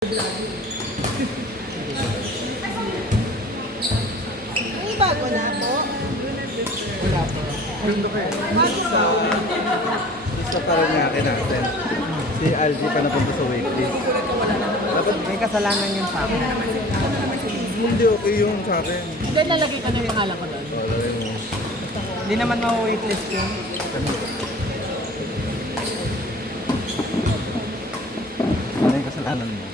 May bago na po. Wala pa. Gusto ko eh. Gusto pa rin natin natin. Si Algie pa napunta sa waitlist. Dapat May kasalanan yun sa akin. hindi okay yung sa akin. Hindi, lalagay ka na yung pangalan ko doon. Wala rin mo. Hindi naman ma-waitlist yun. Ano yung kasalanan mo?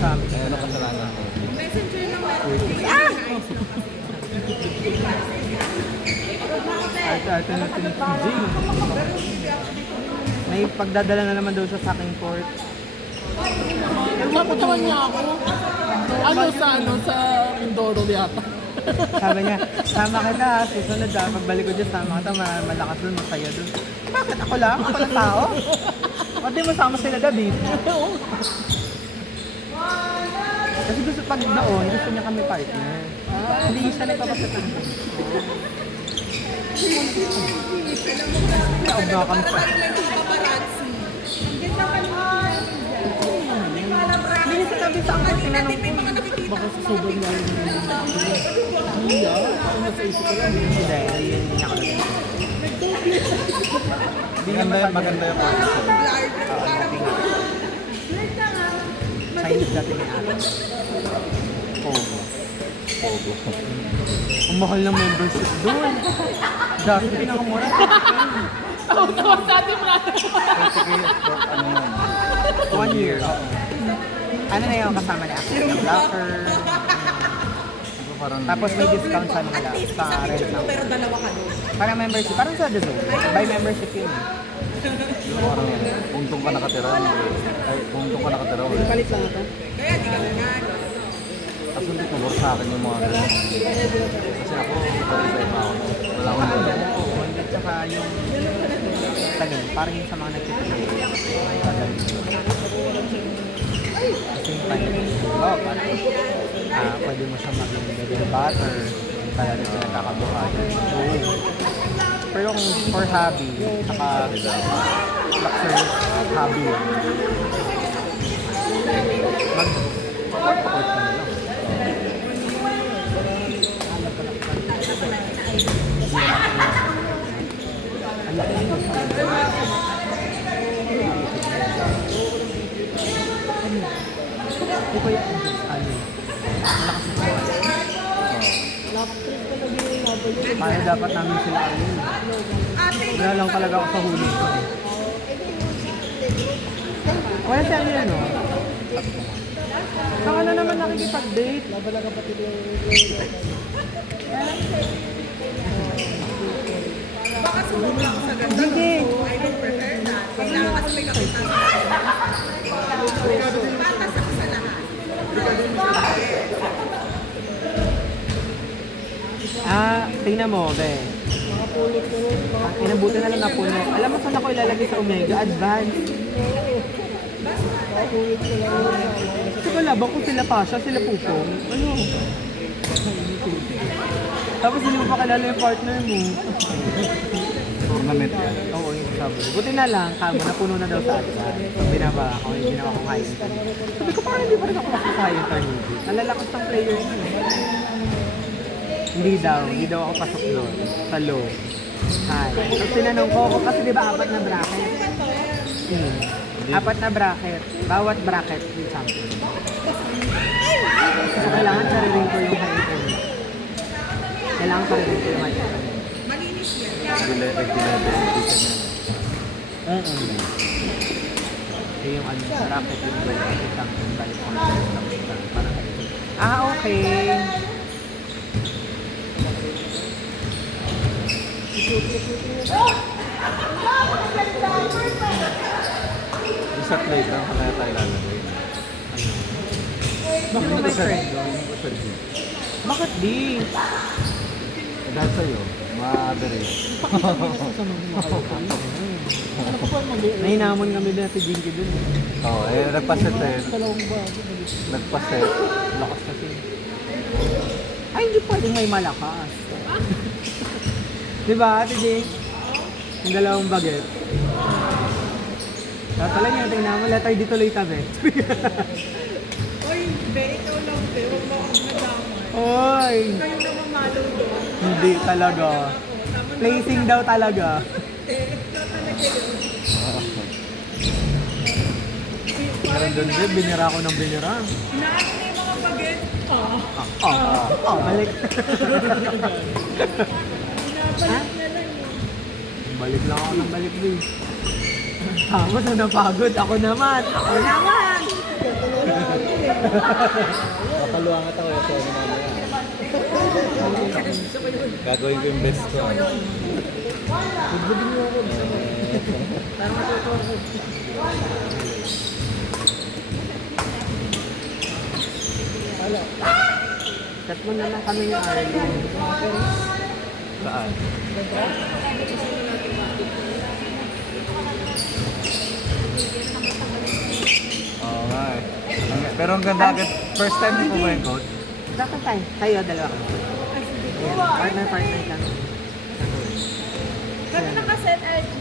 Sabi. Ano kasalanan mo? Arte-arte na tinitijing. May pagdadala na naman daw siya sa aking court. Napatawan niya ako. Sa Mindoro yata. Sabi niya, sama kita, susunod ha. Pagbalik ko dyan, sama kita, malakas doon, masaya doon. Bakit? Ako lang? Ako lang tao? Ba't di mo sama sila, David? Kasi gusto pag noon, gusto niya kami partner. Hindi siya nagpapasatan doon. Naog na kami pa. Hindi sa tabi sa angkot, tinanong ko. Baka sa sobrang lalim na yun. Hiya? Ako nasa isip ko lang. Hindi, hindi niya ako naging. Maganda yung concept. Chinese dati may ate. Pogo. Pogo. Ang mahal ng membership doon. Dati pinakamura. Tawag sa ating brother. Basically, ano yun? 1 year. Oo. Ano na yung kasama niya? Active locker. Ito parang Tapos may discount sa mga sa rent ng. Pero dalawa ka doon. Parang membership. Parang sa The Zone. By membership yun. yung parang buntong ka nakatira. Ay, buntong ka nakatira. Palit lang ito. Tapos hindi pabor sa akin yung mga ganun. Kasi ako, pag-isay pa ako. Wala akong ganun. Oo. At saka yung tagal. Parang yung sa mga nagtitipid. Tagal. Kasi yung time. Oo, parang pwede mo siya maging bigger butter. Kaya rin sila kakabuhay. Pero kung for hobby, saka luxurious hobby, mag-support ka na lang. Ang laki ng Di ko yung ano, malakas yung Paano dapat namin sila ayun? Wala lang talaga ako sa hulog ko. Wala siya ano yun, no? Saka na naman nakikipag-date. Labala kapatid yung... Baka sumubra ako sa ganda. Hindi. I don't prefer that. Kailangan kasi may kapitan. Patas ako sa lahat. Tingnan mo, be. Inabuti na lang na puno. Alam mo saan ako ilalagay sa Omega? Advance. Kasi kalabang ko sila Pasha, sila Pupong. Ano? Tapos hindi mo pa kilala yung partner mo. Tournament yan. Oo, yung sabi. Buti na lang, kamo, napuno na daw sa advance. So, binaba ako, hindi na ako high internet. Sabi ko, parang hindi pa rin ako high internet. Nalalakas ng player niya. Hindi daw ako pasok doon. Sa low. High. So, tinanong ko, kasi di ba apat na bracket? Apat na bracket. Bawat bracket yung champion. So, kailangan sariling ko yung high internet. Kailangan sariling ko yung high internet. Malinis yan. Nag-11 Yung ano, sa racket yung yung champion tayo. Parang okay. Isa plate lang kaya tayo lalagay. Bakit mo may friend? Bakit di? Dahil sa'yo, ma-average. Nahinamon kami din natin Jinky dun. Oo, nagpaset eh. Dalawang bago. Nagpaset. Lakas kasi. Ay, hindi pwedeng may malakas. Diba, Ate Jing? Yung dalawang baget. Tatalan niya, tingnan mo, letter D tuloy tabi. Be, ikaw lang, be. Huwag mo akong madamay. Oy! Kayo na mamalo doon. Hindi talaga. Placing daw talaga. Ikaw talaga yun. Meron doon din, binira ko ng binira. Naan na yung mga baget. Balik. Pinabalik na lang yun. Balik lang ako ng balik, Bin. Tapos na napagod. Ako naman. Kakaluangat ako yung sorry mamaya. Gagawin ko yung best ko. Bugbugin mo ako. Parang matuto ako. Wala. Set mo na lang kami ni Arlene. Saan? Oo nga eh. Pero ang ganda agad. First time mo po ba yung coach? Dapat tayo. Tayo, dalawa. Partner lang. Kami nakaset RG.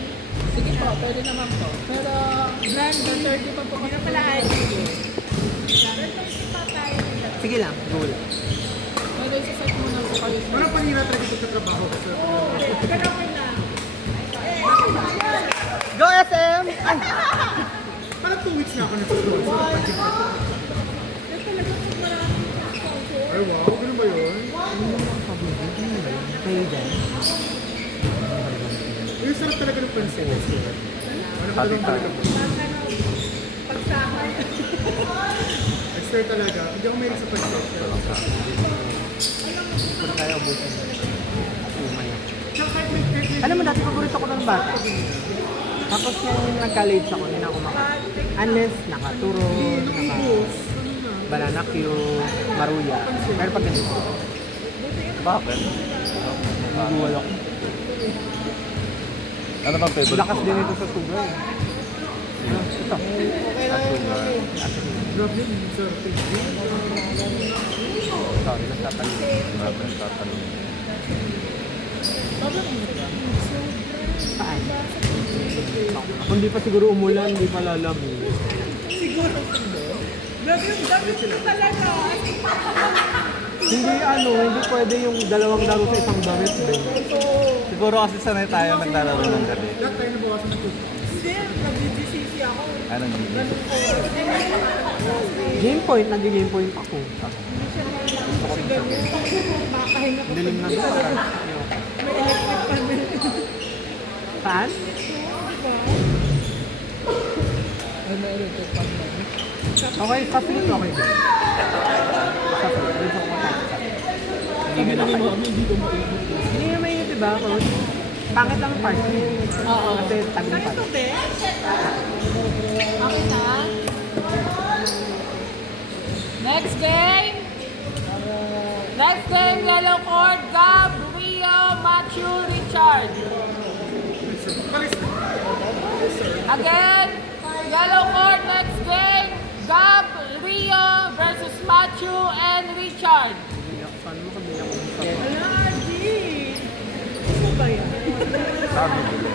Sige po, pwede naman po. Pero, brand, 30 pa po. Hindi na pala RG. Ganun pa tayo nila. Sige lang, go lang. Pwede isa-set muna po kayo. Oo, ganun mo na. Go SM! Parang 2 weeks na ako nag-sponsor. Ay wow, ganun ba yun? Kayo din. Yung sarap talaga ng pansin. Ano ka lang talaga? Pagsahan. Expert talaga. Hindi ako mahilig sa pansin. Kung kaya ubusin. Umaya. Tsaka kahit may Alam mo, dati paborito ko ng bata. Tapos yung nag-college ako, hindi na ako unless nakaturon, banana Q, maruya. Pero pag ganito, Bakit? naguwal ako. Ano bang favorite? Lakas din ito sa sugar. Ito. grabe yun, sir. Sorry, nagtatanong. Grabe ang tatanong. Saan? Kung di pa siguro umulan, di pa lalamig. Siguro. Grabe yung dami ko talaga. Hindi hindi pwede yung dalawang laro sa isang damit. Siguro kasi sanay tayo naglalaro ng gabi. Lahat tayo nabawasan ng tubig. Hindi, nag-GCC ako. Anong hindi? Game point, nag-game point ako. Makahinga ko. Dilim na doon. May electric panel. Saan? Ano ulit ito pang Okay, sa pilit okay din. Sa pilit, dito ako matapos. Hindi ka na Sabi ni kayo. Mami, hindi ko maibig. Hindi na may diba, coach? Pangit lang ang part. Oo. Kasi tabi ng part. Ito, be. Okay na. Next game. Next game, yellow cord, Gab, Rio, Matthew, Richard. Again, yellow cord, next game, Gab, Rio versus Matthew and Richard. Saan mo kami ako? Ala, RG. Ano ba yan? Sabi nila.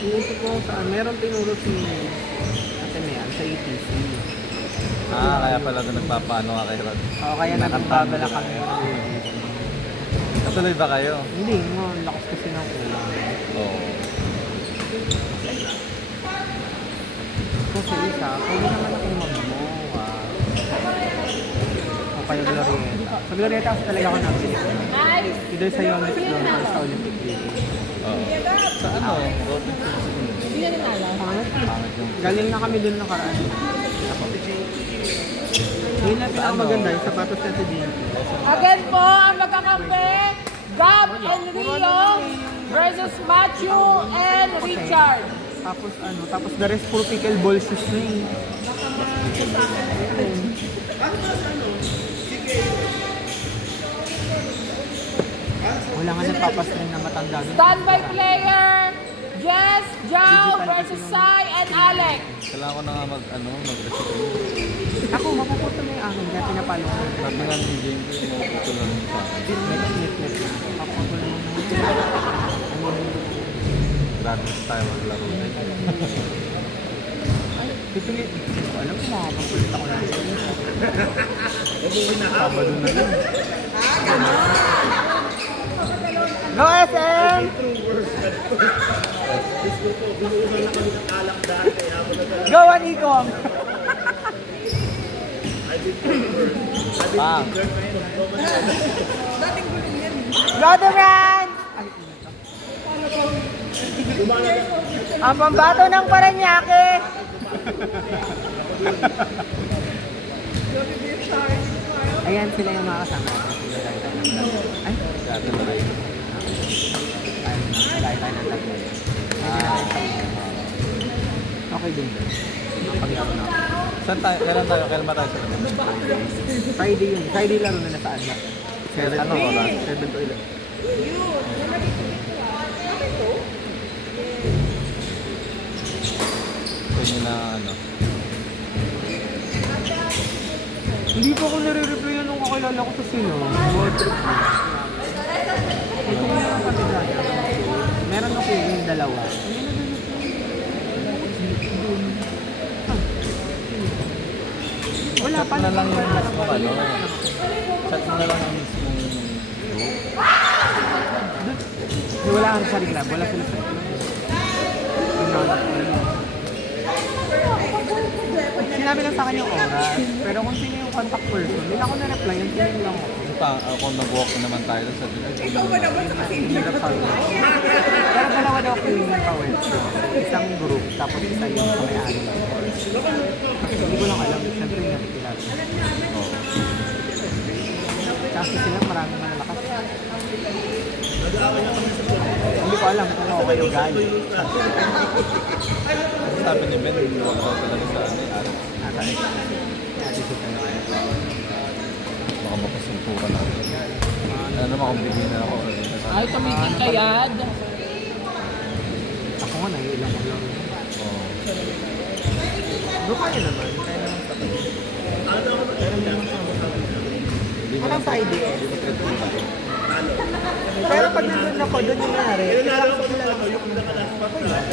Inisip ko saan. Meron tinuro si Ate Mean sa ATC. Kaya pala doon nagpapaano ka kay Rod. O kaya nagpabala kami. Katuloy ba kayo? Hindi, ang lakas kasi ng ulan. Oo. Kasi isa, pwede naman akong mag-mowa. O kaya Glorieta. Sa Glorieta kasi talaga ako nag-sit. Nice. Either sa Yonex doon or sa Olympic Games. Oo. Sa ano? Golden Philippines. Hindi na rin alam. Pangit. Pangit yung... Galing na kami doon nakaraan. Yun na pinakamaganda, yung sapatos na si Dean. Again po, ang magkakampi, Gab and Rio versus Matthew and Richard. Tapos the rest puro pickleball shoes na eh. Wala nga nagpapastrain na matanda doon. Standby player, Jess, Jao versus Sai and Alec. Kailangan ko na nga mag-restrict. Ako, mapupunta na yung akin, kaya pinapalo ko. Sabi nga ni James, mapupunta lang sa akin. Net. Mapupunta na Grabe tayo maglaro. Pipili. Alam ko, makakapagpalit ako lang. Sabado na yun. Go SM! Go Anikong! Bang! Go Duran! Ang pambato ng Paranaque. Ayan sila yung mga kasama. Ay, Dati na rin. tayo ng tatlo. Okay din ba? Paglaro na. Saan tayo? Kailan ba tayo sa labas? Friday yun. Friday laro na nasaan na. Ano oras? 7 to 11. Kanya na ano? Hindi pa ako nare-replyan nung kakilala ko sa sino. World trip ko. Ito mo yung kapila. Meron ako yung dalawa. Wala pa Chat na lang yung mismo ano. Chat na lang yung mismong group. Wala kang sarili lab. Wala sila sa sinabi lang sa akin yung oras. Pero kung sino yung contact person, hindi ako na-reply. Yung tingin lang ako. Kasi pa, kung nag-walk na naman tayo sa Ikaw ba naman sa kasi Hirap sa akin. Pero dalawa daw cleaning pa website. Isang group, tapos isa yung kamay-ari ng course. Hindi ko lang alam. Siyempre yung nakikilala. Kasi sila maraming malalakas. Hindi ko alam kung ako kayo galing. Kasi sabi ni Ben, huwag daw talaga sa ano, araw. Atay. Attitude na lang. Baka mapasuntukan natin. Ano naman kung bigyan na ako. Ay, tumiting kayad. Ako nga, naiilang ko lang. Oo. Doon kaya naman. Kaya naman sa kanya. Pero naman sa walang sa idea. Pero pag nandun ako, doon yung nangyari. Kailangan ko kilala ko yung okay lang.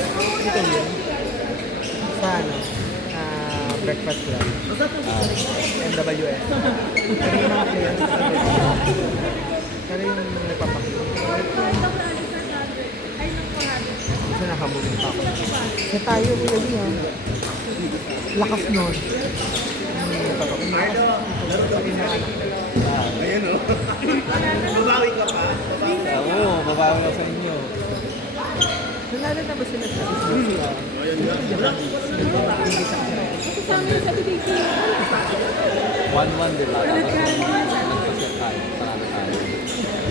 Ito yun. Sa ano? Breakfast club. MWS. Pero yung mga players sa pero yung nagpapakita. Kasi nakabunin pa ako. Kasi tayo, Kuya Lee, ha? Lakas nun. Ayan o. Babawi ka pa. Oo, babawi ako sa inyo. Nalala na ba sila sa One din lang. Nagpaset tayo. Sarami tayo.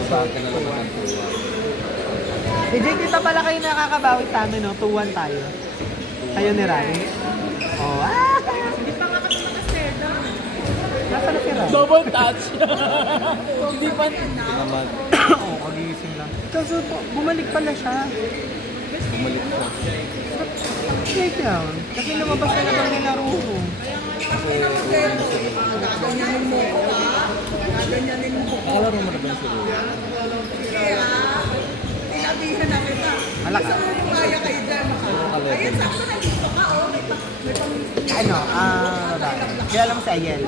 Sa akin na naman ang tuwa. Si Jake, kita pala kayo nakakabawi sa amin, no? 2-1 tayo. Kayo ni Rani. Oh, hindi pa nga kami makaserda. nasa na si Rani? Double touch. Hindi pa. Hindi naman Oo, kagising lang. Kaso bumalik pala siya. bumalik siya. Check down. Kasi lumabas na naman yung laro ko. Kasi uwi na siya. Gaganyanin mo ko ha. Gaganyanin mo ko. Nakalaro mo na ba yung si Rudy? Kaya, tinabihan na kita. Malakas. Gusto mo kaya kayo dyan. Ayun, sakto na dito ka. Oh, may pang- Ano, kilala mo si Ayel.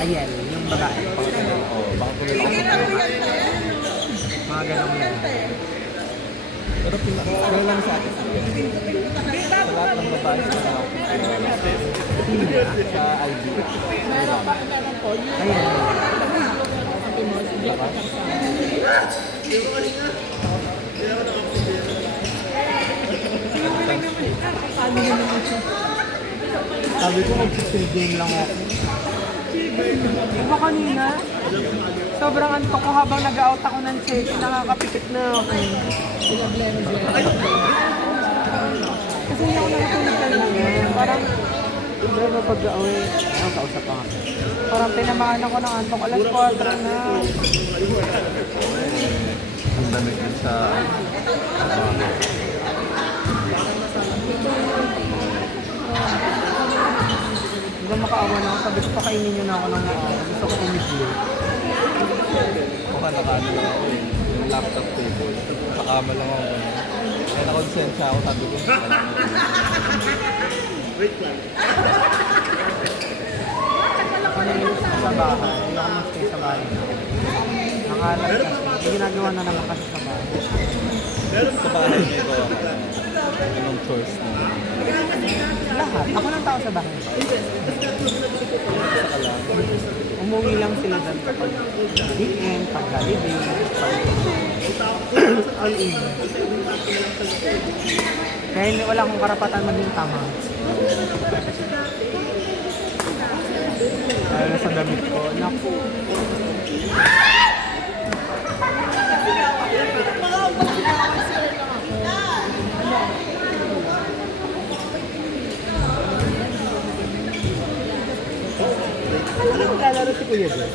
Ayel, yung babae. Oo, baka tuloy ako. Mga ganun yan. Pero kilala mo sa akin. Sa lahat ng babae sa mga sa ID. Ayel. Sabi ko mag-swimming lang ako. Diba kanina? Sobrang antok ko habang nag-out ako ng check. Nakakapikit na ako. Kasi hindi ako nakatulog kanina. Parang, hindi ako pag-away. Ang kausap pa nga. Parang tinamaan ako ng antok. Alas 4 na. Ang damit din sa Hanggang makaawa na ako. Sabi ko, pakainin nyo na ako ng gusto ko umidli. mukha nakaano lang ako eh. Yung laptop table. Sa kama lang ako ganun. Kaya nakonsensya ako, sabi ko. Wait lang. bahay. Ayoko mag-stay sa bahay. Nakalat kasi. May ginagawa na naman kasi sa bahay. Sa bahay niyo ito, anong chores mo? Lahat. Ako lang tao sa bahay. Umuwi lang sila dyan kapag weekend, pag holiday, all in. Kaya wala akong karapatan maging tama. Lalo sa damit ko, naku. Alam mo, lalaro si Kuya doon.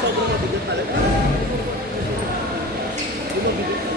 Sobrang mabigat talaga. Yung mabigat